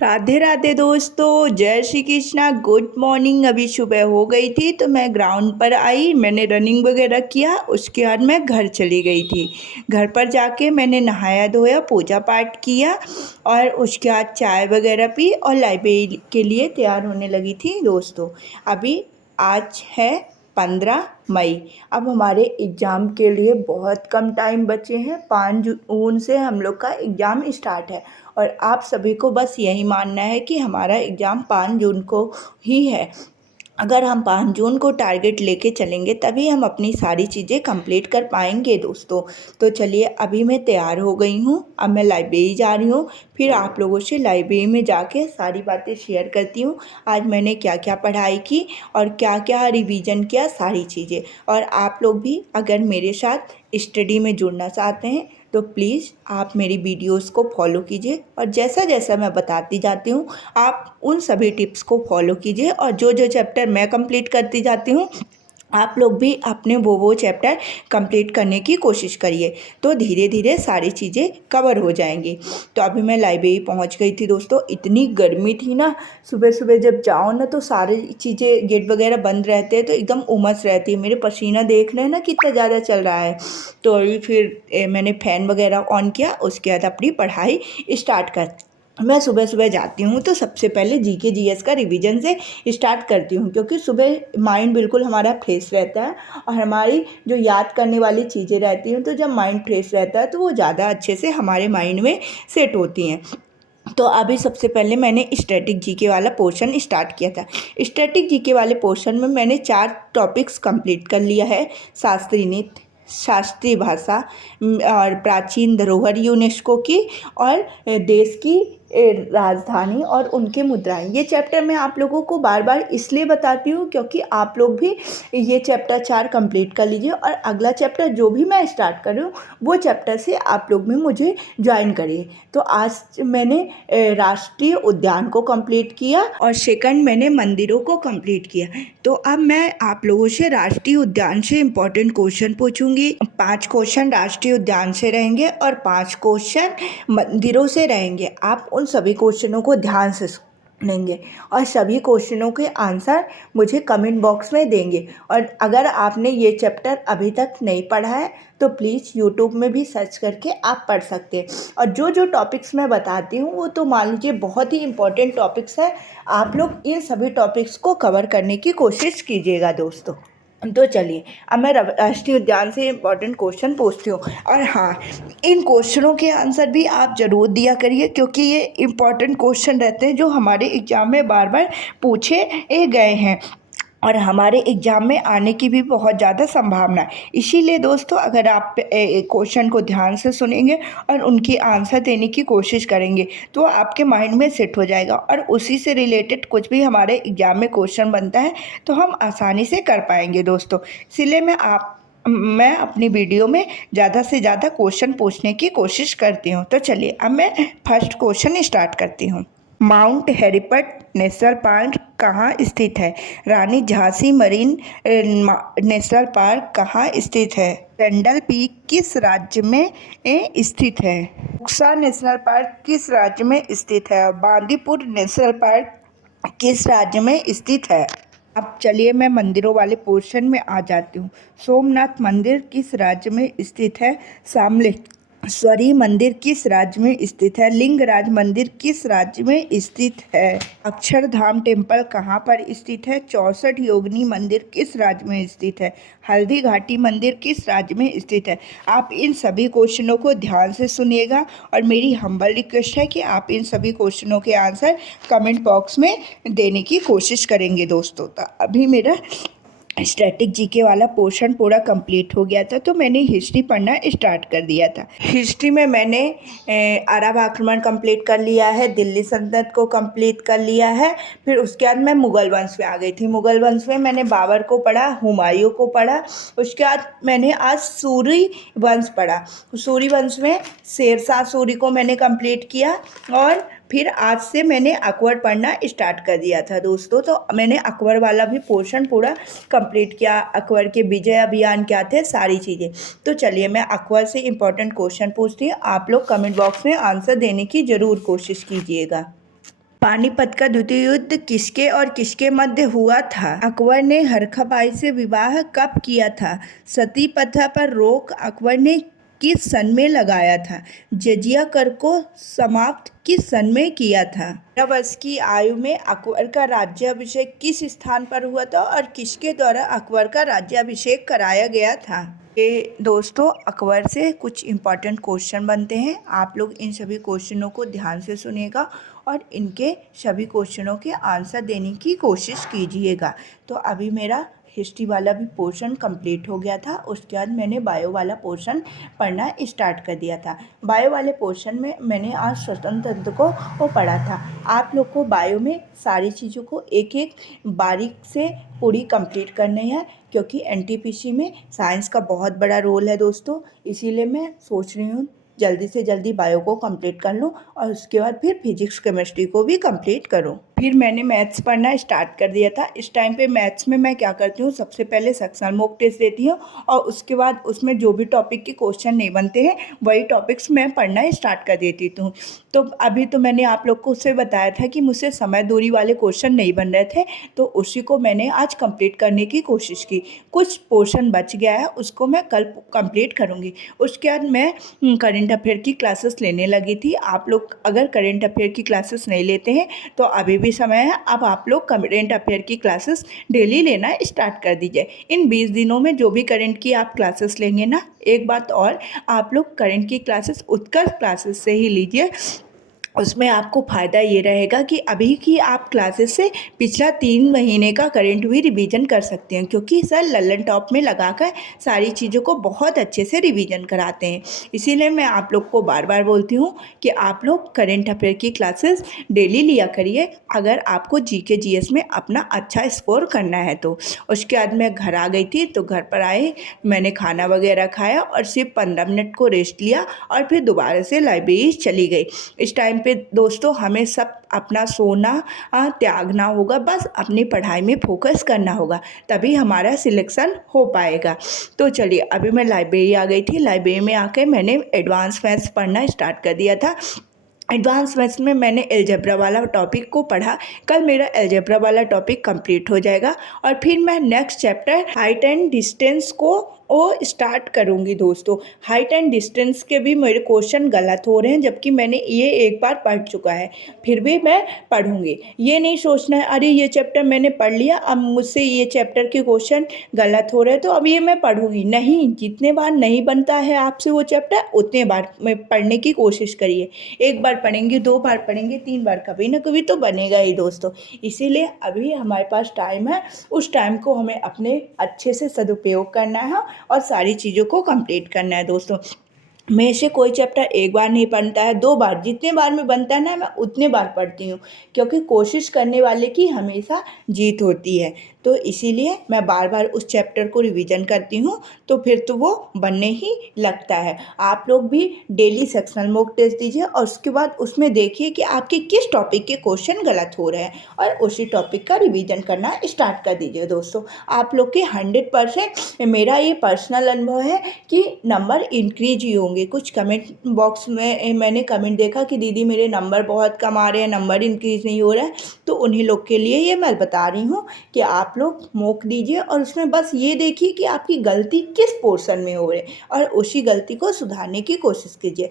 राधे राधे दोस्तों, जय Shri Krishna. Good morning. अभी सुबह हो गई थी तो मैं ग्राउंड पर आई, मैंने रनिंग वगैरह किया। उसके बाद मैं घर चली गई थी। घर पर जाके मैंने नहाया धोया, पूजा पाठ किया और उसके बाद चाय वगैरह पी और लाइब्रेरी के लिए तैयार होने लगी थी दोस्तों। अभी आज है 15 मई। अब हमारे एग्ज़ाम के लिए बहुत कम टाइम बचे हैं। 5 जून से हम लोग का एग्ज़ाम स्टार्ट है और आप सभी को बस यही मानना है कि हमारा एग्ज़ाम 5 जून को ही है। अगर हम 5 जून को टारगेट लेके चलेंगे तभी हम अपनी सारी चीज़ें कंप्लीट कर पाएंगे दोस्तों। तो चलिए, अभी मैं तैयार हो गई हूँ, अब मैं लाइब्रेरी जा रही हूँ। फिर आप लोगों से लाइब्रेरी में जाके सारी बातें शेयर करती हूँ। आज मैंने क्या क्या पढ़ाई की और क्या क्या रिवीजन किया, सारी चीज़ें। और आप लोग भी अगर मेरे साथ स्टडी में जुड़ना चाहते हैं तो प्लीज़ आप मेरी वीडियोस को फॉलो कीजिए और जैसा जैसा मैं बताती जाती हूँ आप उन सभी टिप्स को फॉलो कीजिए। और जो जो चैप्टर मैं कंप्लीट करती जाती हूँ आप लोग भी अपने वो चैप्टर कंप्लीट करने की कोशिश करिए, तो धीरे धीरे सारी चीज़ें कवर हो जाएंगी। तो अभी मैं लाइब्रेरी पहुंच गई थी दोस्तों। इतनी गर्मी थी ना, सुबह सुबह जब जाओ ना तो सारी चीज़ें गेट वगैरह बंद रहते हैं तो एकदम उमस रहती है। मेरे पसीना देख रहे हैं ना कितना ज़्यादा चल रहा है। तो अभी फिर मैंने फ़ैन वगैरह ऑन किया, उसके बाद अपनी पढ़ाई स्टार्ट कर। मैं सुबह सुबह जाती हूँ तो सबसे पहले जीके जीएस का रिवीजन से स्टार्ट करती हूँ, क्योंकि सुबह माइंड बिल्कुल हमारा फ्रेश रहता है और हमारी जो याद करने वाली चीज़ें रहती हैं, तो जब माइंड फ्रेश रहता है तो वो ज़्यादा अच्छे से हमारे माइंड में सेट होती हैं। तो अभी सबसे पहले मैंने स्टैटिक जीके वाला पोर्शन स्टार्ट किया था। स्टैटिक जीके वाले पोर्शन में मैंने 4 टॉपिक्स कंप्लीट कर लिया है। शास्त्रीय नृत्य, शास्त्रीय भाषा और प्राचीन धरोहर यूनेस्को की, और देश की राजधानी और उनके मुद्राएं। ये चैप्टर मैं आप लोगों को बार बार इसलिए बताती हूँ क्योंकि आप लोग भी ये चैप्टर 4 कंप्लीट कर लीजिए और अगला चैप्टर जो भी मैं स्टार्ट कर रही हूँ वो चैप्टर से आप लोग भी मुझे ज्वाइन करिए। तो आज मैंने राष्ट्रीय उद्यान को कंप्लीट किया और सेकंड मैंने मंदिरों को कंप्लीट किया। तो अब मैं आप लोगों से राष्ट्रीय उद्यान से इम्पोर्टेंट क्वेश्चन पूछूंगी। 5 क्वेश्चन राष्ट्रीय उद्यान से रहेंगे और 5 क्वेश्चन मंदिरों से रहेंगे। आप उन सभी क्वेश्चनों को ध्यान से सुनेंगे और सभी क्वेश्चनों के आंसर मुझे कमेंट बॉक्स में देंगे। और अगर आपने ये चैप्टर अभी तक नहीं पढ़ा है तो प्लीज़ यूट्यूब में भी सर्च करके आप पढ़ सकते हैं। और जो जो टॉपिक्स मैं बताती हूँ वो तो मान लीजिए बहुत ही इंपॉर्टेंट टॉपिक्स है। आप लोग इन सभी टॉपिक्स को कवर करने की कोशिश कीजिएगा दोस्तों। तो चलिए, अब मैं राष्ट्रीय उद्यान से इम्पोर्टेंट क्वेश्चन पूछती हूँ। और हाँ, इन क्वेश्चनों के आंसर भी आप ज़रूर दिया करिए क्योंकि ये इम्पोर्टेंट क्वेश्चन रहते हैं जो हमारे एग्ज़ाम में बार बार पूछे गए हैं और हमारे एग्ज़ाम में आने की भी बहुत ज़्यादा संभावना है। इसीलिए दोस्तों, अगर आप क्वेश्चन को ध्यान से सुनेंगे और उनकी आंसर देने की कोशिश करेंगे तो आपके माइंड में सेट हो जाएगा और उसी से रिलेटेड कुछ भी हमारे एग्ज़ाम में क्वेश्चन बनता है तो हम आसानी से कर पाएंगे दोस्तों। इसीलिए मैं अपनी वीडियो में ज़्यादा से ज़्यादा क्वेश्चन पूछने की कोशिश करती हूँ। तो चलिए, अब मैं फर्स्ट क्वेश्चन स्टार्ट करती हूँ। माउंट हैरिपट नेशनल पार्क कहाँ स्थित है? रानी झांसी मरीन नेशनल पार्क कहाँ स्थित है? सेंडल पीक किस राज्य में स्थित है? बुक्सा नेशनल पार्क किस राज्य में स्थित है? बांदीपुर नेशनल पार्क किस राज्य में स्थित है? अब चलिए, मैं मंदिरों वाले पोर्शन में आ जाती हूँ। सोमनाथ मंदिर किस राज्य में स्थित है? सामलेश्वरी मंदिर किस राज्य में स्थित है? लिंगराज मंदिर किस राज्य में स्थित है? अक्षरधाम टेम्पल कहाँ पर स्थित है? 64 योगिनी मंदिर किस राज्य में स्थित है? हल्दी घाटी मंदिर किस राज्य में स्थित है? आप इन सभी क्वेश्चनों को ध्यान से सुनिएगा और मेरी हम्बल रिक्वेस्ट है कि आप इन सभी क्वेश्चनों के आंसर कमेंट बॉक्स में देने की कोशिश करेंगे दोस्तों। तो अभी मेरा स्टैटिक जीके वाला पोर्शन पूरा कंप्लीट हो गया था तो मैंने हिस्ट्री पढ़ना स्टार्ट कर दिया था। हिस्ट्री में मैंने अरब आक्रमण कंप्लीट कर लिया है, दिल्ली सल्तनत को कंप्लीट कर लिया है। फिर उसके बाद मैं मुग़ल वंश में आ गई थी। मुग़ल वंश में मैंने बाबर को पढ़ा, हुमायूं को पढ़ा। उसके बाद मैंने आज सूरी वंश पढ़ा। सूरी वंश में शेरशाह सूरी को मैंने कंप्लीट किया और फिर आज से मैंने अकबर पढ़ना स्टार्ट कर दिया था दोस्तों। तो मैंने अकबर वाला भी पोर्शन पूरा कंप्लीट किया। अकबर के विजय अभियान क्या थे, सारी चीज़ें। तो चलिए, मैं अकबर से इम्पोर्टेंट क्वेश्चन पूछती हूँ। आप लोग कमेंट बॉक्स में आंसर देने की ज़रूर कोशिश कीजिएगा। पानीपत का द्वितीय युद्ध किसके और किसके मध्य हुआ था? अकबर ने हरखाबाई से विवाह कब किया था? सती प्रथा पर रोक अकबर ने किस सन में लगाया था? जजिया कर को समाप्त किस सन में किया था? 13 वर्ष की आयु में अकबर का राज्याभिषेक किस स्थान पर हुआ था और किसके द्वारा अकबर का राज्याभिषेक कराया गया था? ये दोस्तों अकबर से कुछ इम्पॉर्टेंट क्वेश्चन बनते हैं। आप लोग इन सभी क्वेश्चनों को ध्यान से सुनिएगा और इनके सभी क्वेश्चनों के आंसर देने की कोशिश कीजिएगा। तो अभी मेरा हिस्ट्री वाला भी पोर्शन कंप्लीट हो गया था। उसके बाद मैंने बायो वाला पोर्शन पढ़ना स्टार्ट कर दिया था। बायो वाले पोर्शन में मैंने आज स्वतंत्र को वो पढ़ा था। आप लोग को बायो में सारी चीज़ों को एक एक बारीक से पूरी कंप्लीट करनी है, क्योंकि एनटीपीसी में साइंस का बहुत बड़ा रोल है दोस्तों। इसीलिए मैं सोच रही हूँ जल्दी से जल्दी बायो को कंप्लीट कर लूँ और उसके बाद फिर फिजिक्स केमिस्ट्री को भी कंप्लीट करूँ। फिर मैंने मैथ्स पढ़ना स्टार्ट कर दिया था। इस टाइम पे मैथ्स में मैं क्या करती हूँ, सबसे पहले सेक्शनल मॉक टेस्ट देती हूँ और उसके बाद उसमें जो भी टॉपिक के क्वेश्चन नहीं बनते हैं वही टॉपिक्स मैं पढ़ना स्टार्ट कर देती हूँ। तो अभी तो मैंने आप लोग को उससे बताया था कि मुझसे समय दूरी वाले क्वेश्चन नहीं बन रहे थे, तो उसी को मैंने आज कंप्लीट करने की कोशिश की। कुछ पोर्शन बच गया है, उसको मैं कल कंप्लीट करूँगी। उसके बाद मैं करंट अफेयर की क्लासेस लेने लगी थी। आप लोग अगर करंट अफेयर की क्लासेस नहीं लेते हैं तो अभी भी समय है, अब आप लोग करंट अफेयर की क्लासेस डेली लेना स्टार्ट कर दीजिए। इन 20 दिनों में जो भी करंट की आप क्लासेस लेंगे ना, एक बात और, आप लोग करंट की क्लासेस उत्कर्ष क्लासेस से ही लीजिए। उसमें आपको फ़ायदा ये रहेगा कि अभी की आप क्लासेस से पिछला 3 महीने का करंट भी रिवीजन कर सकते हैं, क्योंकि सर ललन टॉप में लगाकर सारी चीज़ों को बहुत अच्छे से रिवीजन कराते हैं। इसीलिए मैं आप लोग को बार बार बोलती हूँ कि आप लोग करंट अफेयर की क्लासेस डेली लिया करिए, अगर आपको जीके जीएस में अपना अच्छा स्कोर करना है तो। उसके बाद मैं घर आ गई थी, तो घर पर आए मैंने खाना वगैरह खाया और सिर्फ 15 मिनट को रेस्ट लिया और फिर दोबारा से लाइब्रेरी चली गई। इस टाइम पे दोस्तों हमें सब अपना सोना त्यागना होगा, बस अपनी पढ़ाई में फोकस करना होगा, तभी हमारा सिलेक्शन हो पाएगा। तो चलिए अभी मैं लाइब्रेरी आ गई थी। लाइब्रेरी में आकर मैंने एडवांस मैथ्स पढ़ना स्टार्ट कर दिया था। एडवांस मैथ्स में मैंने अलजेब्रा वाला टॉपिक को पढ़ा। कल मेरा अलजेब्रा वाला टॉपिक कंप्लीट हो जाएगा और फिर मैं next chapter height and distance को स्टार्ट करूंगी दोस्तों। हाइट एंड डिस्टेंस के भी मेरे क्वेश्चन गलत हो रहे हैं, जबकि मैंने ये एक बार पढ़ चुका है, फिर भी मैं पढ़ूंगी। ये नहीं सोचना है अरे ये चैप्टर मैंने पढ़ लिया, अब मुझसे ये चैप्टर के क्वेश्चन गलत हो रहे हैं तो अब ये मैं पढ़ूंगी नहीं। जितने बार नहीं बनता है आपसे वो चैप्टर, उतने बार में पढ़ने की कोशिश करिए। एक बार पढ़ेंगे, 2 बार पढ़ेंगे, 3 बार, कभी ना कभी तो बनेगा ही दोस्तों। इसीलिए अभी हमारे पास टाइम है, उस टाइम को हमें अपने अच्छे से सदुपयोग करना है और सारी चीज़ों को कंप्लीट करना है दोस्तों। मेरे से कोई चैप्टर एक बार नहीं बनता है, 2 बार, जितने बार में बनता है ना मैं उतने बार पढ़ती हूँ, क्योंकि कोशिश करने वाले की हमेशा जीत होती है। तो इसीलिए मैं बार बार उस चैप्टर को रिवीजन करती हूँ, तो फिर तो वो बनने ही लगता है। आप लोग भी डेली सेक्शनल मॉक टेस्ट दीजिए और उसके बाद उसमें देखिए कि आपके किस टॉपिक के क्वेश्चन गलत हो रहे हैं और उसी टॉपिक का रिवीजन करना स्टार्ट कर दीजिए दोस्तों। आप लोग के 100% मेरा ये पर्सनल अनुभव है कि नंबर इंक्रीज ही होंगे। कुछ कमेंट बॉक्स में मैंने कमेंट देखा कि दीदी मेरे नंबर बहुत कम आ रहे हैं, नंबर इंक्रीज नहीं हो रहा है, तो उन्हीं लोग के लिए ये मैं बता रही हूँ कि आप लोग मॉक दीजिए और उसमें बस ये देखिए कि आपकी गलती किस पोर्शन में हो रही है और उसी गलती को सुधारने की कोशिश कीजिए।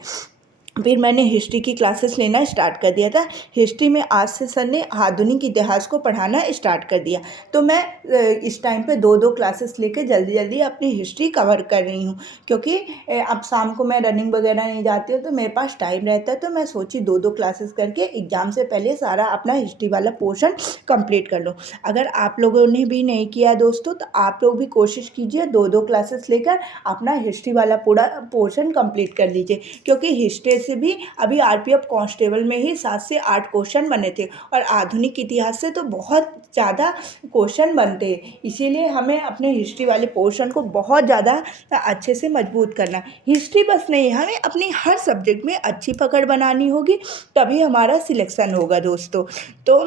फिर मैंने हिस्ट्री की क्लासेस लेना स्टार्ट कर दिया था। हिस्ट्री में आज से सर ने आधुनिक इतिहास को पढ़ाना स्टार्ट कर दिया, तो मैं इस टाइम पे 2-2 क्लासेस लेके जल्दी जल्दी अपनी हिस्ट्री कवर कर रही हूँ, क्योंकि अब शाम को मैं रनिंग वगैरह नहीं जाती हूँ तो मेरे पास टाइम रहता है, तो मैं सोची 2-2 क्लासेस करके एग्ज़ाम से पहले सारा अपना हिस्ट्री वाला पोर्शन कंप्लीट कर लूँ। अगर आप लोगों ने भी नहीं किया दोस्तों तो आप लोग भी कोशिश कीजिए 2-2 क्लासेस लेकर अपना हिस्ट्री वाला पूरा पोर्शन कंप्लीट कर लीजिए, क्योंकि हिस्ट्री से भी अभी आरपीएफ कांस्टेबल में ही 7 से 8 क्वेश्चन बने थे और आधुनिक इतिहास से तो बहुत ज़्यादा क्वेश्चन बनते हैं। इसीलिए हमें अपने हिस्ट्री वाले पोर्शन को बहुत ज़्यादा अच्छे से मजबूत करना। हिस्ट्री बस नहीं, हमें अपनी हर सब्जेक्ट में अच्छी पकड़ बनानी होगी, तभी हमारा सिलेक्शन होगा दोस्तों। तो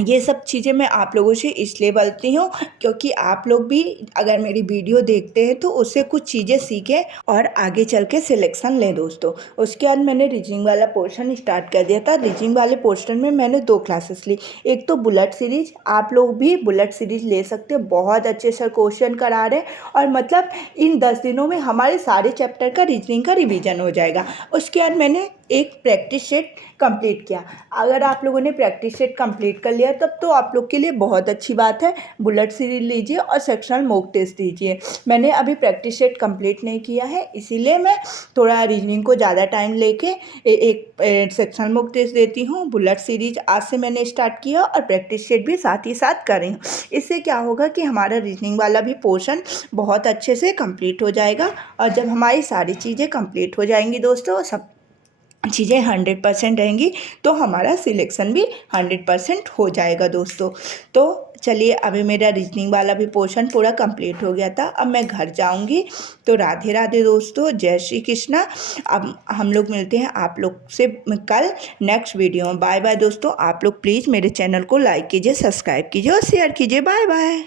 ये सब चीज़ें मैं आप लोगों से इसलिए बोलती हूँ क्योंकि आप लोग भी अगर मेरी वीडियो देखते हैं तो उससे कुछ चीज़ें सीखें और आगे चल के सिलेक्शन लें दोस्तों। उसके बाद मैंने रीजनिंग वाला पोर्शन स्टार्ट कर दिया था। रीजनिंग वाले पोर्शन में मैंने 2 क्लासेस ली। एक तो बुलेट सीरीज, आप लोग भी बुलेट सीरीज ले सकते हैं, बहुत अच्छे सर क्वेश्चन करा रहे हैं और मतलब इन 10 दिनों में हमारे सारे चैप्टर का रीजनिंग का रिवीजन हो जाएगा। उसके बाद मैंने एक प्रैक्टिस सेट कंप्लीट किया। अगर आप लोगों ने प्रैक्टिस सेट कंप्लीट कर लिया तब तो आप लोग के लिए बहुत अच्छी बात है। बुलेट सीरीज लीजिए और सेक्शनल मॉक टेस्ट दीजिए। मैंने अभी प्रैक्टिस सेट कंप्लीट नहीं किया है, इसीलिए मैं थोड़ा रीजनिंग को ज़्यादा टाइम लेके एक सेक्शनल मॉक टेस्ट देती हूँ। बुलेट सीरीज आज से मैंने स्टार्ट किया और प्रैक्टिस सेट भी साथ ही साथ कर रही हूँ। इससे क्या होगा कि हमारा रीजनिंग वाला भी पोर्शन बहुत अच्छे से कंप्लीट हो जाएगा और जब हमारी सारी चीज़ें कंप्लीट हो जाएंगी दोस्तों, सब चीज़ें 100% रहेंगी तो हमारा सिलेक्शन भी 100% हो जाएगा दोस्तों। तो चलिए, अभी मेरा रीजनिंग वाला भी पोर्शन पूरा कंप्लीट हो गया था। अब मैं घर जाऊंगी। तो राधे राधे दोस्तों, जय श्री कृष्णा। अब हम लोग मिलते हैं आप लोग से कल नेक्स्ट वीडियो में। बाय बाय दोस्तों। आप लोग प्लीज़ मेरे चैनल को लाइक कीजिए, सब्सक्राइब कीजिए और शेयर कीजिए। Bye bye.